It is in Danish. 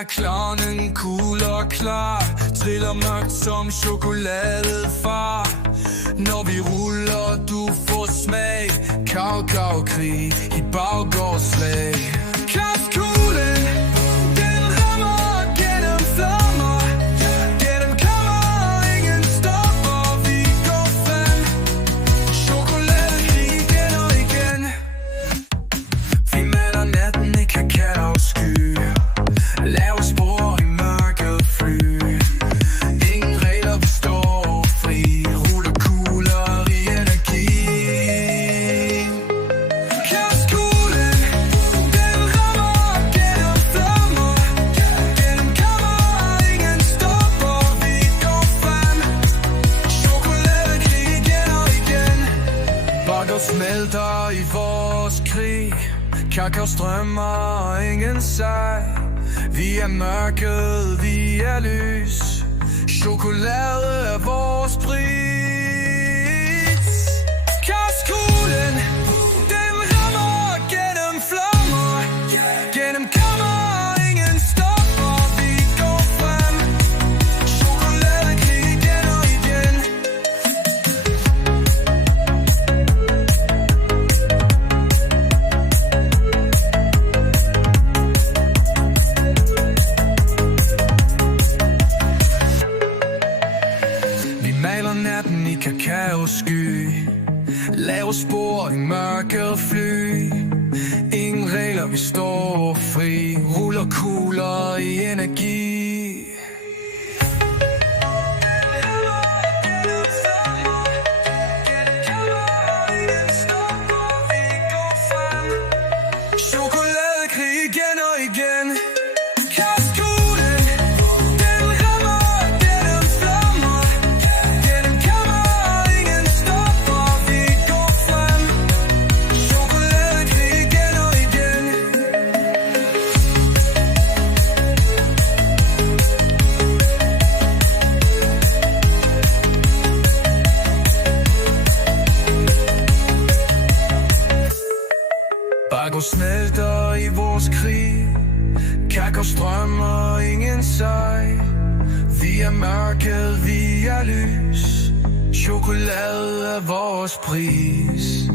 er klovnen cool og klar, triller mørkt som chokoladefar. Når vi ruller, du får smag, kav-kav-krig i baggårdslag. Glaskuglen, den rammer gennem flammer. Gennem kammer, ingen stopper, vi går frem. Chokoladekrig igen og igen. Vi maler natten i kakaosky, laver spor i mørket fly. Ingen regler, vi står fri, ruller kugler i energi. Glaskuglen, den rammer gennem flammer. Gennem kammer, ingen stopper, vi går frem. Chokoladekrig igen og igen. Bakker smelter i vores krig, kakao strømmer, ingen sej. Vi er mørket, vi er lys. Chokolade er vores pris. Glaskuglen, den rammer gennem flammer. Gennem kammer, ingen stopper, vi går frem. Chokoladekrig igen og igen. Vi maler natten i kakaosky, laver spor i mørket fly. Ingen regler, vi står fri, ruller kugler i energi. Chokoladekrig igen og igen. Glaskuglen, den rammer gennem flammer. Gennem kammer, ingen stopper, vi går frem. Chokoladekrig igen og igen. Bakker smelter i vores krig, kakao strømmer, ingen sej. Vi er mørket, vi er lys. Chokolade er vores pris.